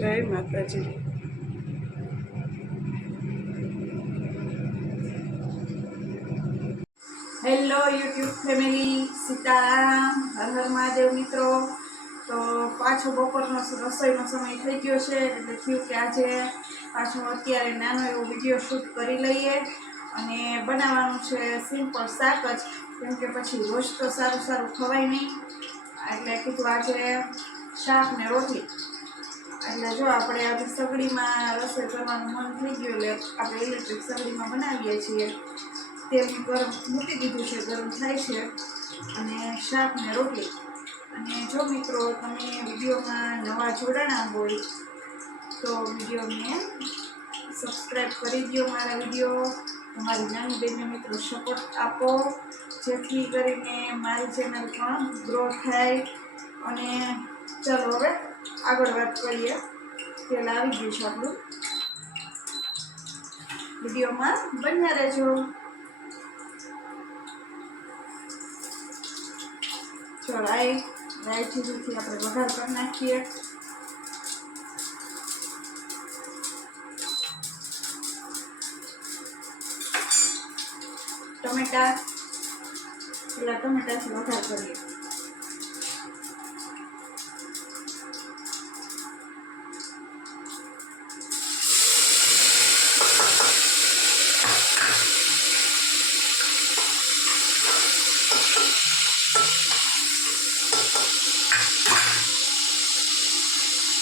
જય માતાજી। Hello YouTube family, Sitaram, Har Har Mahadev મિત્રો। તો પાછો બપોરનો રસોઈનો સમય થઈ ગયો છે, એટલે થયું કે આજે પાછો અત્યારે નાનો એવો વિડીયો શૂટ કરી લઈએ। અને બનાવવાનું છે સિમ્પલ શાક જ, કેમ કે પછી રોજ તો સારું સારું ખવાય નહીં, એટલે કીધું આજે શાક ને રોટલી। એટલે જો આપણે આજે સગડીમાં રસોઈ કરવાનું મન થઈ ગયું, એટલે આપણે ઇલેક્ટ્રિક સગડીમાં બનાવીએ છીએ। તેલ ગરમ મૂકી દીધું છે, ગરમ થાય છે, અને શાક ને રોટલી। અને જો મિત્રો તમે વિડીયોમાં નવા જોડાણા હોય તો વિડીયોને સબસ્ક્રાઈબ કરી દો। મારા વિડીયો તમારી નાની બહેનને મિત્રો સપોર્ટ આપો, જેથી કરીને મારી ચેનલ પણ ગ્રો થાય। અને ચલો હવે આગળ વાત કરીએ। તેલ આવી ગયું છે આપણું, વિડીયોમાં બન્યા રહેજો। તો રાઈ જીરુંથી આપણે વઘાર કરી નાખીએ। ટમેટાથી વઘાર કરીએ।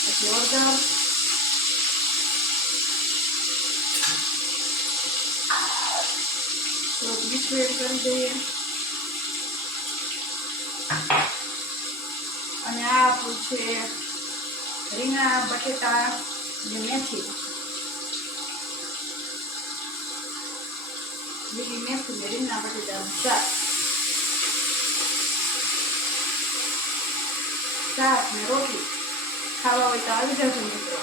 પછી હળદર, થોડુંક મીઠું એડ કરી દઈએ। અને આ આપણું છે રીંગણા, બટેટા અને મેથી, લીલી મેથી ને રીંગણા બટેટાનું શાક ને રોટલી। ખાવા હોય તો આવી જજો મિત્રો,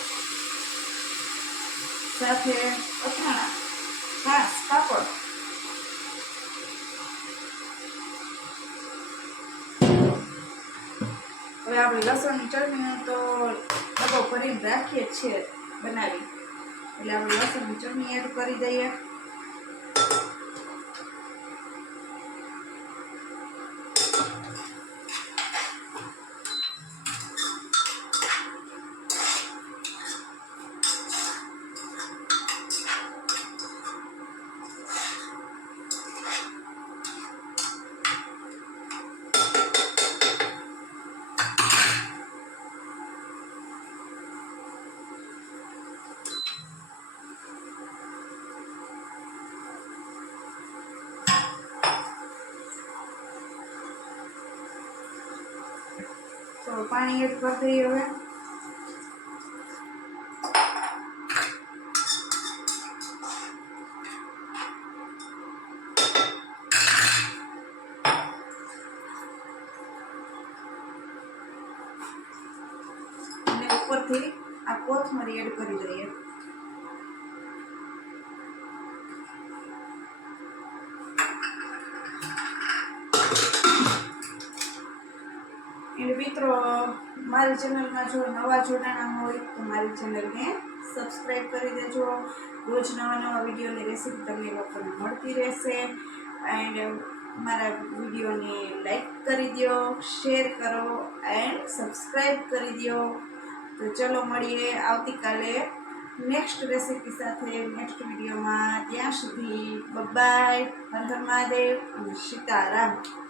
સાથે અથાણા, છાશ, પાપડ। હવે આપણે લસણની ચટણી તો ડબ્બો ભરીને રાખીએ જ છીએ બનાવી, એટલે આપણે લસણની ચટણી એડ કરી દઈએ। તો પાણી એડ કરી દઈએ હવે। અને ઉપરથી આ કોથમરી એડ કરી દઈએ। એટલે મિત્રો મારી ચેનલમાં જો નવા જોડાણા હોય તો મારી ચેનલને સબસ્ક્રાઈબ કરી દેજો। રોજ નવા નવા વિડીયોની રેસીપી તમને લોકોને મળતી રહેશે। એન્ડ મારા વિડીયોને લાઈક કરી દો, શેર કરો એન્ડ સબસ્ક્રાઈબ કરી દો। તો ચલો મળીએ આવતીકાલે નેક્સ્ટ રેસીપી સાથે, નેક્સ્ટ વિડીયોમાં। ત્યાં સુધી બાય, હર હર મહાદેવ અને સીતારામ।